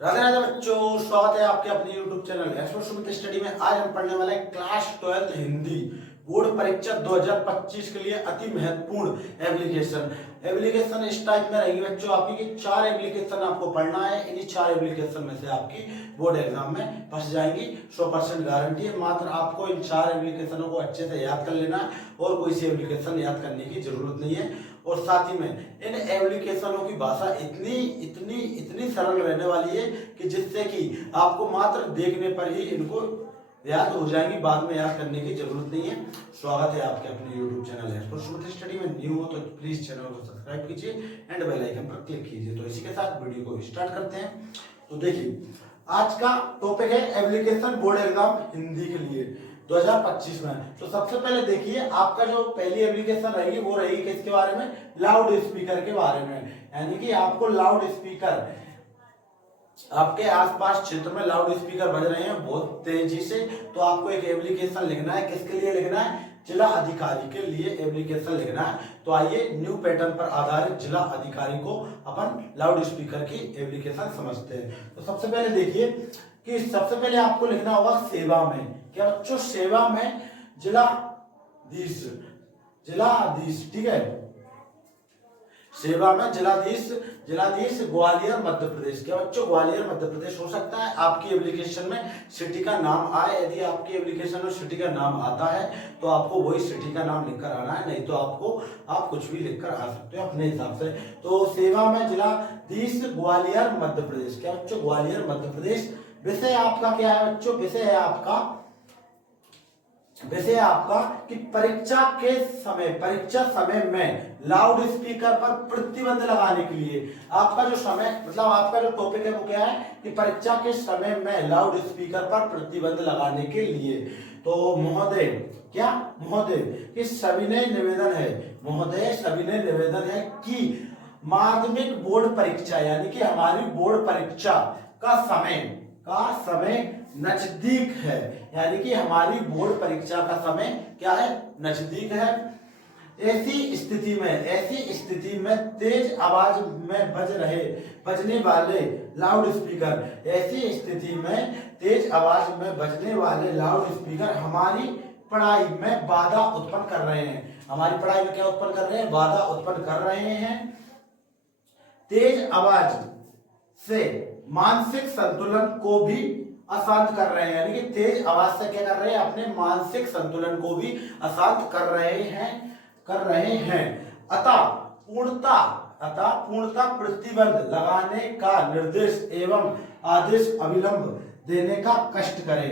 राधे राधे बच्चों, स्वागत है आपके अपने YouTube channel expert Sumit study में। आज हम पढ़ने वाले हैं क्लास 12 हिंदी बोर्ड परीक्षा 2025 के लिए अति महत्वपूर्ण एप्लीकेशन इस टाइप में रहेगी बच्चों। आपकी 4 एप्लीकेशन आपको पढ़ना है। इन्हीं 4 एप्लीकेशन में से आपकी बोर्ड एग्जाम में फंस जाएंगी। 100% गारंटी है। मात्र आपको इन 4 एप्लीकेशनों को अच्छे से याद कर लेना है और कोई सी एप्लीकेशन याद करने की जरूरत नहीं है। और साथ ही में इन एप्लीकेशनों की भाषा इतनी इतनी इतनी सरल रहने वाली है कि जिससे कि आपको मात्र देखने पर ही इनको याद हो जाएंगी, बाद में याद करने की जरूरत नहीं है। स्वागत है आपके अपने YouTube channel expert Sumit study में। न्यू हो तो प्लीज चैनल को सब्सक्राइब कीजिए एंड बेल आइकन पर क्लिक कीजिए। तो इसी के साथ वीडियो को स्टार्ट करते हैं। तो देखिए, आज का टॉपिक है एप्लीकेशन बोर्ड एग्जाम हिंदी के लिए 2025 में। तो सबसे पहले देखिए, आपका जो पहली एप्लीकेशन रहेगी वो रहेगी किसके बारे में? लाउड स्पीकर के बारे में। यानी कि आपको लाउड स्पीकर, आपके आसपास क्षेत्र में लाउड स्पीकर बज रहे हैं बहुत तेजी से, तो आपको एक एप्लीकेशन लिखना है। किसके लिए लिखना है? जिला अधिकारी के लिए एप्लीकेशन लिखना है। तो आइए न्यू पैटर्न पर आधारित जिला अधिकारी को अपन लाउड स्पीकर की एप्लीकेशन समझते हैं। तो सबसे पहले देखिए कि सबसे पहले आपको लिखना होगा सेवा में। क्या बच्चों? सेवा में जिलाधीश, ठीक है। सेवा में जिलाधीश ग्वालियर मध्य प्रदेश। क्या बच्चों? ग्वालियर मध्य प्रदेश हो सकता है। आपकी एप्लीकेशन में सिटी का नाम आए, यदि आपकी एप्लीकेशन में सिटी का नाम आता है तो आपको वही सिटी का नाम लिखकर आना है, नहीं तो आप कुछ भी लिखकर आ सकते हो अपने हिसाब से। तो सेवा में जिलाधीश ग्वालियर मध्य प्रदेश। क्या बच्चों? ग्वालियर मध्य प्रदेश। विषय आपका क्या है बच्चों? विषय है आपका कि परीक्षा समय में लाउड स्पीकर पर प्रतिबंध लगाने के लिए आपका जो समय, मतलब आपका जो टॉपिक है वो क्या है कि परीक्षा के समय में लाउड स्पीकर पर प्रतिबंध लगाने के लिए। तो महोदय कि सविनय निवेदन है कि माध्यमिक बोर्ड परीक्षा, यानी कि हमारी बोर्ड परीक्षा का समय नजदीक है। यानी कि हमारी बोर्ड परीक्षा का समय क्या है? नजदीक है। ऐसी स्थिति में तेज आवाज में बजने वाले लाउड स्पीकर हमारी पढ़ाई में बाधा उत्पन्न कर रहे हैं। हमारी पढ़ाई में क्या उत्पन्न कर रहे हैं? बाधा उत्पन्न कर रहे हैं। तेज आवाज से मानसिक संतुलन को भी अशांत कर रहे हैं। यानी कि तेज आवाज से क्या कर रहे हैं? अपने मानसिक संतुलन को भी अशांत कर रहे हैं। अतः पूर्णता प्रतिबंध लगाने का निर्देश एवं आदेश अविलंब देने का कष्ट करें।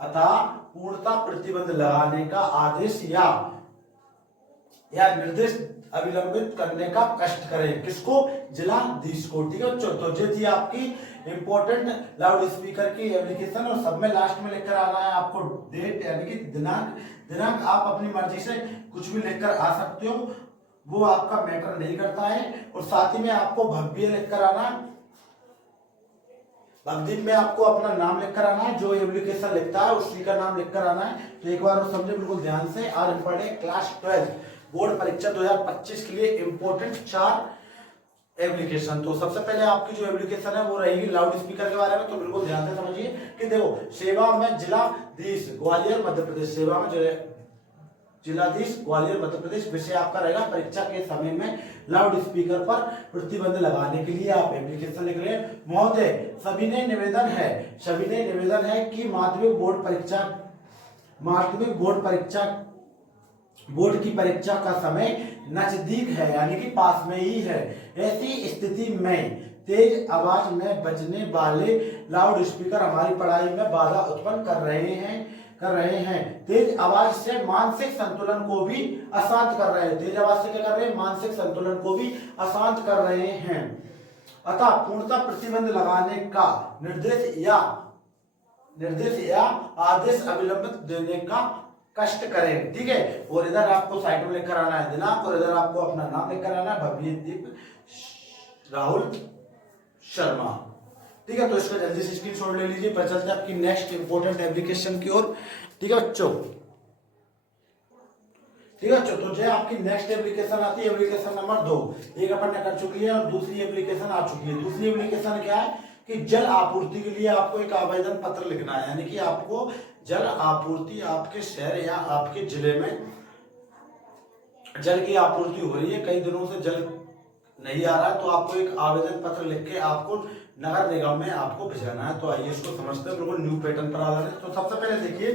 अतः पूर्णता प्रतिबंध लगाने का आदेश या निर्देश अविलंबित करने का कष्ट करें। किसको? जिलाधीश को। ठीक है बच्चों, तो ये थी आपकी इंपॉर्टेंट लाउड स्पीकर की एप्लीकेशन। और सब में लास्ट में लिखकर आना है आपको डेट, यानी कि दिनांक आप अपनी मर्जी से कुछ भी लिखकर आ सकते हो, वो आपका मैटर नहीं करता है। और साथ ही में आपको भव्य लिखकर आना है। भक्ति में आपको अपना नाम लिखकर आना है, जो एप्लीकेशन लिखता है उसी का नाम लिखकर आना है। तो एक बार समझे बिल्कुल ध्यान से। आज हम पढ़े क्लास 12 बोर्ड परीक्षा 2025 के लिए इंपॉर्टेंट 4 एप्लीकेशन। तो सबसे पहले आपकी जो एप्लीकेशन है वो रहेगी लाउड स्पीकर के बारे में। तो बिल्कुल ध्यान से समझिए कि देखो, सेवा में जिलाधीश ग्वालियर मध्य प्रदेश, सेवा में जिलाधीश ग्वालियर मध्य प्रदेश। विषय आपका रहेगा परीक्षा के समय में लाउड स्पीकर पर प्रतिबंध लगाने के लिए आप एप्लीकेशन लिख रहे हैं। महोदय, सविनय निवेदन है कि माध्यमिक बोर्ड की परीक्षा का समय नजदीक है, यानी कि पास में ही है। ऐसी स्थिति में तेज आवाज में बजने वाले लाउड स्पीकर हमारी पढ़ाई में बाधा उत्पन्न कर रहे हैं। तेज आवाज से मानसिक संतुलन को भी अशांत कर रहे हैं। तेज आवाज से क्या कर रहे हैं? मानसिक संतुलन को भी अशांत कर रहे हैं। अतः पूर्णता प्रतिबंध लगाने का निर्देश या आदेश अविलंबित देने का कष्ट करें। ठीक है। और इधर आपको साइड में लिखकर आना है दिनांक, और इधर आपको अपना नाम लिखकर आना है, भव्यदीप राहुल शर्मा। ठीक है। तो इसका जल्दी से स्क्रीनशॉट ले लीजिए। पर चलते आपकी नेक्स्ट इंपॉर्टेंट एप्लीकेशन की ओर। ठीक है बच्चों, तो जो आपकी नेक्स्ट एप्लीकेशन आती है, एप्लीकेशन नंबर 2। एक अपन ने कर चुकी है और दूसरी एप्लीकेशन आ चुकी है। दूसरी एप्लीकेशन क्या है? कि जल आपूर्ति के लिए आपको एक आवेदन पत्र लिखना है, यानी कि आपको जल आपूर्ति, आपके शहर या आपके जिले में जल की आपूर्ति हो रही है, कई दिनों से जल नहीं आ रहा है, तो आपको एक आवेदन पत्र लिख के आपको नगर निगम में आपको भिजवाना है। तो आइए इसको समझते हैं, बिल्कुल न्यू पैटर्न पर आधारित। तो सबसे पहले देखिए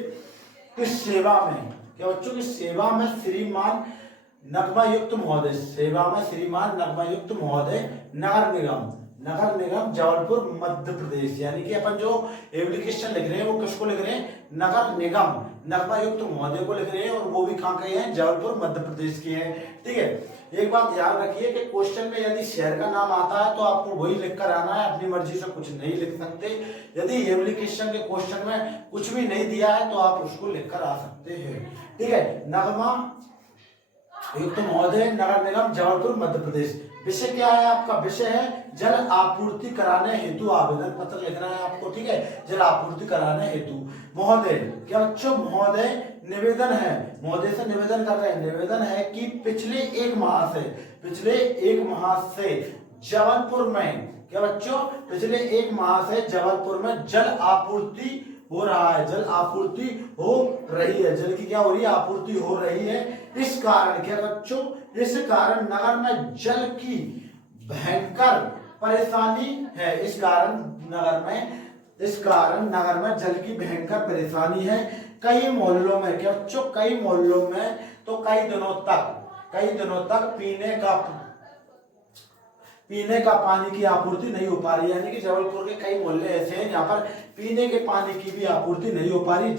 कि सेवा में, क्या बच्चों की सेवा में श्रीमान नगमायुक्त महोदय, सेवा में श्रीमान नगमायुक्त महोदय, नगर निगम जबलपुर मध्य प्रदेश, यानी कि अपन जो एप्लीकेशन लिख रहे हैं वो किसको लिख रहे हैं, नगर निगम नगमायुक्त महोदय को लिख रहे हैं, और वो भी कहाँ के हैं, जबलपुर मध्य प्रदेश के हैं। ठीक है, एक बात ध्यान रखिए कि क्वेश्चन में यदि शहर का नाम आता है तो आपको वही लिख कर आना है, अपनी मर्जी से कुछ नहीं लिख सकते। यदि एप्लीकेशन के क्वेश्चन में कुछ भी नहीं दिया है तो आप उसको लिख कर आ सकते हैं। ठीक है, नगमा युक्त महोदय, नगर निगम जबलपुर मध्य प्रदेश। विषय क्या है आपका, विषय है जल आपूर्ति कराने हेतु आवेदन पत्र लिखना है आपको। ठीक है, जल आपूर्ति कराने हेतु। महोदय, क्या बच्चों महोदय निवेदन है, महोदय से निवेदन कर रहे हैं, निवेदन है कि पिछले एक माह से जबलपुर में, क्या बच्चों पिछले एक माह से जबलपुर में जल आपूर्ति हो रहा है, जल आपूर्ति हो रही है, जल की क्या हो रही है, आपूर्ति हो रही है। इस कारण, क्या बच्चों, इस कारण नगर में जल की भयंकर परेशानी है, इस कारण नगर में जल की भयंकर परेशानी है। कई मोहल्लों में, क्या बच्चों, कई मोहल्लों में तो कई दिनों तक पीने का पानी की आपूर्ति नहीं हो पा रही है, यानी कि जबलपुर के कई मोहल्ले ऐसे हैं जहाँ पर पीने के पानी की भी आपूर्ति नहीं हो पा रही,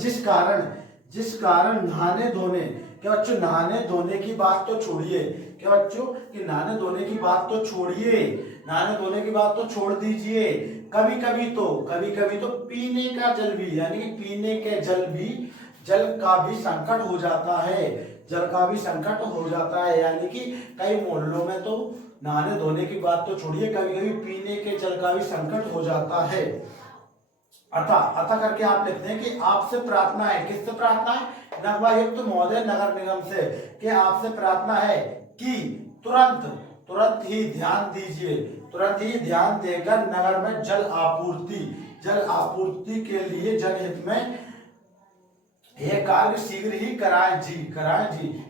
जिस कारण नहाने धोने, क्या बच्चों, नहाने धोने की बात तो छोड़िए, क्या बच्चों कि नहाने धोने की बात तो छोड़ दीजिए, कभी कभी तो पीने का जल भी, यानी कि पीने के जल का भी संकट हो जाता है, यानी कि कई मोहल्लों में तो नहाने धोने की बात तो छोड़िए, कभी कभी पीने के जल का भी संकट हो जाता है। अतः करके आप लिखते हैं कि आपसे प्रार्थना है, किससे प्रार्थना है, नगमायुक्त महोदय नगर निगम से, कि आपसे प्रार्थना है कि तुरंत ही ध्यान देकर नगर में जल आपूर्ति के लिए जनहित में यह कार्य शीघ्र ही कराएं जी।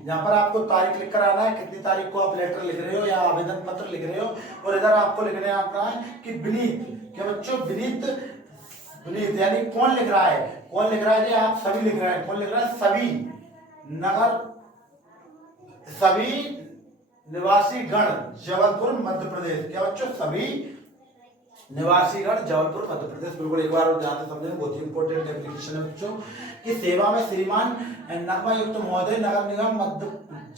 यहाँ पर आपको तारीख लिख कर आना है, कितनी तारीख को आप लेटर लिख रहे हो या आवेदन पत्र लिख रहे हो, और इधर आपको लिखने आना है कि विनीत, क्या बच्चों, विनीत यानी कौन लिख रहा है जी, आप सभी लिख रहे हैं, कौन लिख रहा है, सभी निवासी गण जबलपुर मध्य प्रदेश, क्या बच्चों, सभी निवासी गण जबलपुर मध्य प्रदेश। बिल्कुल एक बार और ध्यान से समझें, बहुत ही इंपॉर्टेंट एप्लीकेशन है बच्चों, कि सेवा में श्रीमान नगमायुक्त महोदय नगर निगम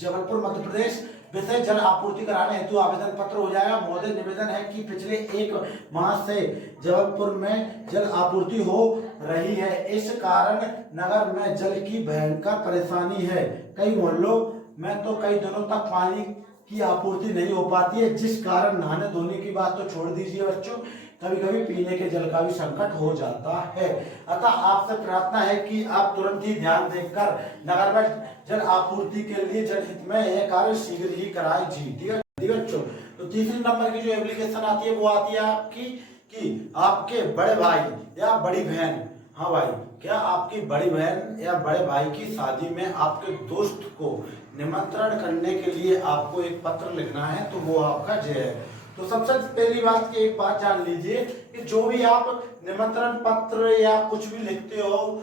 जबलपुर मध्य प्रदेश, विषय जल आपूर्ति कराने हेतु आवेदन पत्र हो जाएगा। महोदय निवेदन है कि पिछले एक माह से जबलपुर में जल आपूर्ति हो रही है, इस कारण नगर में जल की भयंकर परेशानी है, कई मोहल्लों में तो कई दिनों तक पानी की आपूर्ति नहीं हो पाती है, जिस कारण नहाने धोने की बात तो छोड़ दीजिए बच्चों, कभी कभी पीने के जल का भी संकट हो जाता है। अतः आपसे प्रार्थना है कि आप तुरंत ही ध्यान देकर नगर में जल आपूर्ति के लिए जनहित में यह कार्य शीघ्र ही कराएं जी। ठीक है बच्चों, तो तीसरे नंबर की जो एप्लीकेशन आती है वो आती है आपकी कि आपके बड़े भाई या बड़ी बहन, हाँ भाई, क्या आपकी बड़ी बहन या बड़े भाई की शादी में आपके दोस्त को निमंत्रण करने के लिए आपको एक पत्र लिखना है, तो वो आपका जय है। तो सबसे पहली बात की एक बात जान लीजिए कि जो भी आप निमंत्रण पत्र या कुछ भी लिखते हो,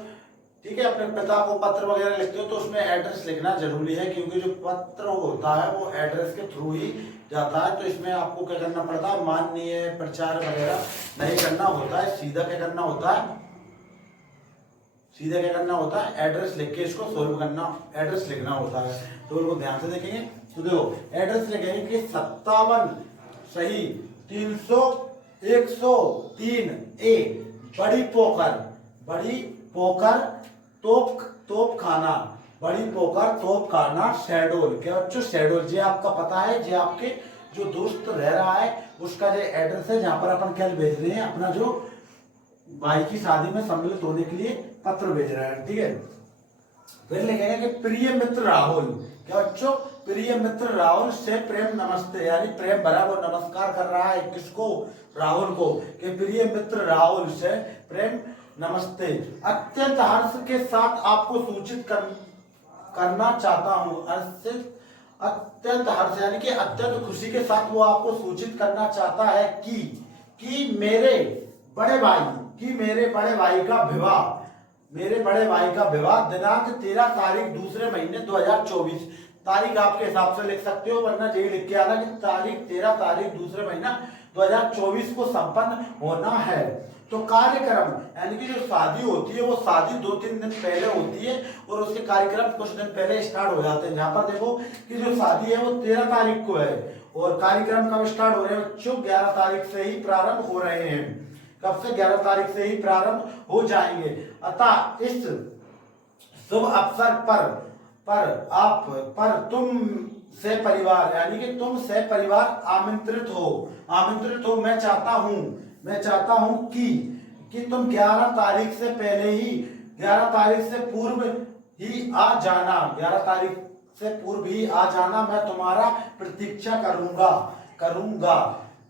ठीक है, अपने पिता को पत्र वगैरह लिखते हो, तो उसमें एड्रेस लिखना जरूरी है, क्योंकि जो पत्र होता है वो एड्रेस के थ्रू ही जाता है। तो इसमें आपको क्या करना पड़ता है, माननीय प्रचार वगैरह नहीं करना होता है, सीधा क्या करना होता है, एड्रेस लिख के इसको सोल्व करना, एड्रेस लिखना होता है। तो उनको ध्यान से देखेंगे, तो देखो एड्रेस लिखेंगे कि 57 सही 103 ए बड़ी पोखर तोप खाना शहडोल। क्या बच्चों, शहडोल, ये आपका पता है, ये आपके जो दोस्त रह रहा है उसका जो एड्रेस है, जहां पर अपन क्या भेज रहे हैं, अपना जो भाई की शादी में सम्मिलित होने के लिए पत्र भेज रहे हैं। ठीक है, फिर लिखेंगे कि प्रिय मित्र राहुल। क्या बच्चों, प्रिय मित्र राहुल से प्रेम नमस्ते, यानी प्रेम भरा वो नमस्कार कर रहा है किसको, राहुल को, कि प्रिय मित्र राहुल से प्रेम नमस्ते। अत्यंत हर्ष के साथ आपको सूचित करना चाहता हूँ। अत्यंत हर्ष यानी कि अत्यंत खुशी के साथ वो आपको सूचित करना चाहता है कि मेरे बड़े भाई का विवाह, मेरे बड़े भाई का विवाह दिनांक 13 तारीख दूसरे महीने 2024, तारीख आपके हिसाब से लिख सकते हो, वरना यही लिख के आना कि तारीख 13 तारीख दूसरे महीना 2024 को संपन्न होना है। तो कार्यक्रम यानी कि जो शादी होती है वो शादी 2-3 दिन पहले होती है और उसके कार्यक्रम कुछ दिन पहले स्टार्ट हो जाते हैं। यहाँ पर देखो कि जो शादी है वो 13 तारीख को है और कार्यक्रम कब स्टार्ट हो रहे हैं बच्चों, 11 तारीख से ही प्रारंभ हो रहे हैं। कब से, 11 तारीख से ही प्रारंभ हो जाएंगे। अतः इस शुभ अवसर पर तुम से परिवार यानी कि तुम से परिवार आमंत्रित हो। मैं चाहता हूं कि तुम 11 तारीख से पहले ही 11 तारीख से पूर्व ही आ जाना। 11 तारीख से पूर्व ही आ जाना। मैं तुम्हारा प्रतीक्षा करूंगा।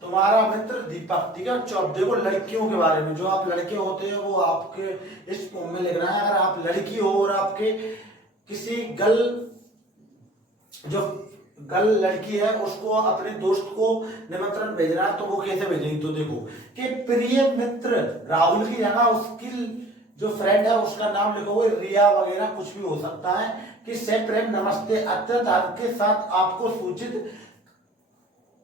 तुम्हारा मित्र दीपक। ठीक है, देखो लड़कियों के बारे में, जो आप लड़के होते हैं वो आपके इस फॉर्म में लिखना है। अगर आप लड़की हो और आपके किसी गर्ल लड़की है उसको अपने दोस्त को निमंत्रण भेजना है तो वो कैसे भेजेंगे, तो देखो कि प्रिय मित्र राहुल की जगह उसकी जो फ्रेंड है उसका नाम लिखोगे, रिया वगैरह कुछ भी हो सकता है, कि से प्रेम नमस्ते अत्यंत हर्ष के साथ आपको सूचित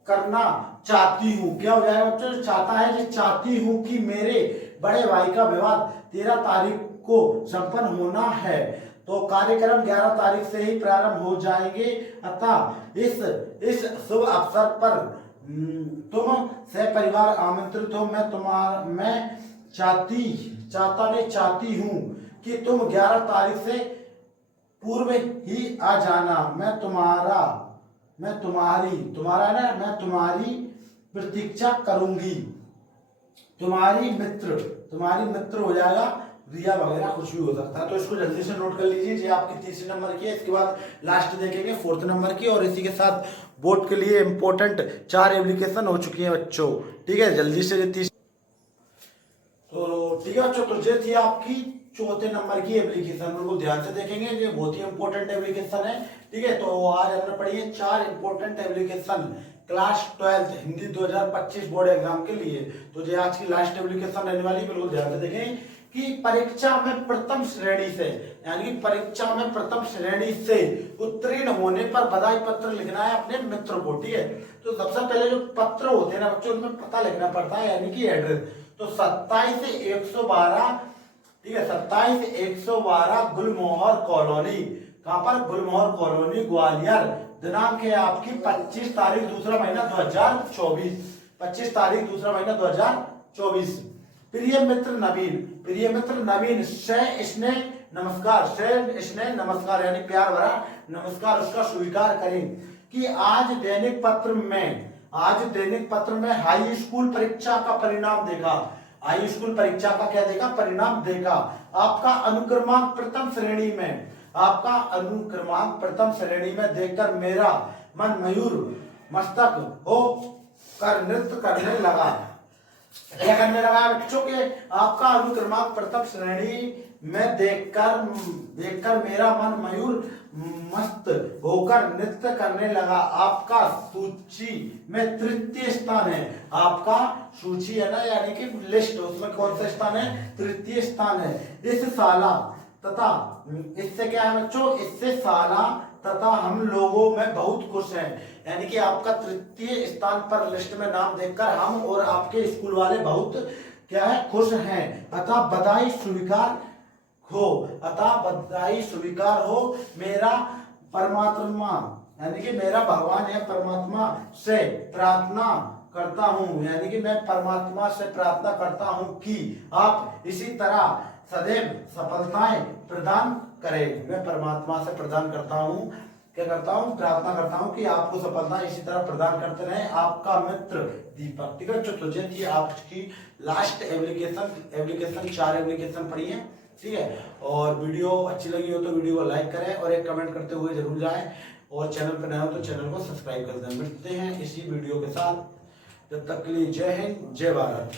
करना चाहती हूँ। क्या हो जाएगा बच्चों, चाहता है कि चाहती हूँ कि मेरे बड़े भाई का विवाह 13 तारीख को संपन्न होना है। तो कार्यक्रम 11 तारीख से ही प्रारंभ हो जाएंगे। अतः इस शुभ अवसर पर तुम से परिवार आमंत्रित हो। मैं चाहती हूँ कि तुम 11 तारीख से पूर्व ही आ जाना। मैं तुम्हारी प्रतीक्षा करूंगी। तुम्हारी मित्र हो जाएगा, रिया वगैरह कुछ भी हो सकता है। तो इसको जल्दी से नोट कर लीजिए। ये आपकी तीसरे नंबर की है। इसके बाद लास्ट देखेंगे 4th नंबर की, और इसी के साथ बोर्ड के लिए इंपॉर्टेंट 4 एप्लीकेशन हो चुकी है बच्चों। ठीक है, जल्दी से तो ठीक है बच्चों, तो ये थी आपकी 4th नंबर की एप्लीकेशन। उनको ध्यान से देखेंगे, ये बहुत ही इंपॉर्टेंट एप्लीकेशन है। ठीक है, तो आज हमने पढ़ी है 4 important application class 12 Hindi 2025 board exam के लिए। तो ये आज की लास्ट एप्लीकेशन रहने वाली, बिल्कुल ध्यान से देखें कि परीक्षा में प्रथम श्रेणी से, यानी कि परीक्षा में प्रथम श्रेणी से उत्तीर्ण होने पर बधाई पत्र लिखना है अपने मित्र को। ठीक है, तो सबसे पहले जो पत्र होते हैं ना बच्चों, उनमें पता लिखना पड़ता है, यानी कि एड्रेस। तो 27 से 112, ठीक है, 27 से 112 गुलमोहर कॉलोनी। कहां पर, गुलमोहर कॉलोनी ग्वालियर। दिनांक है आपकी 25 तारीख दूसरा महीना 2024। 25 तारीख दूसरा महीना 2024। प्रिय मित्र नवीन से स्नेह नमस्कार यानी प्यार भरा नमस्कार उसका स्वीकार करें कि आज दैनिक पत्र में हाई स्कूल परीक्षा का परिणाम देखा। हाई स्कूल परीक्षा का क्या देखा, परिणाम देखा। आपका अनुक्रमांक प्रथम श्रेणी में देखकर मेरा मन मयूर मस्तक हो कर नृत्य करने लगा। क्या करने लगा बच्चों के, आपका अनुक्रमांक प्रथम श्रेणी में देखकर मेरा मन मयूर मस्त होकर नृत्य करने लगा। आपका सूची में तृतीय स्थान है। आपका सूची है ना, यानी कि लिस्ट, उसमें कौन सा स्थान है, तृतीय स्थान है। इस साला तथा इससे क्या है बच्चों, इससे साला तथा हम लोगों में बहुत खुश हैं। यानी कि आपका तृतीय स्थान पर लिस्ट में नाम देखकर हम और आपके स्कूल वाले बहुत क्या है, खुश हैं। अतः बधाई स्वीकार हो। मेरा परमात्मा यानी कि मेरा भगवान है परमात्मा से प्रार्थना करता हूँ, यानी कि मैं परमात्मा से प्रार्थना करता हूँ कि आप इसी तरह सदैव सफलताएं प्रदान करें। मैं परमात्मा से प्रदान करता हूँ, क्या करता हूँ, प्रार्थना करता हूँ कि आपको सफलता इसी तरह प्रदान करते रहे आपका मित्र दीपक। ठीक है, तो थी आपकी लास्ट एप्लीकेशन 4 एप्लीकेशन पढ़ी है। ठीक है। और वीडियो अच्छी लगी हो तो वीडियो को लाइक करें और एक कमेंट करते हुए जरूर जाएं, और चैनल पर नए हो तो चैनल को सब्सक्राइब कर दें। मिलते हैं इसी वीडियो के साथ, जब तक के लिए जय हिंद जय भारत।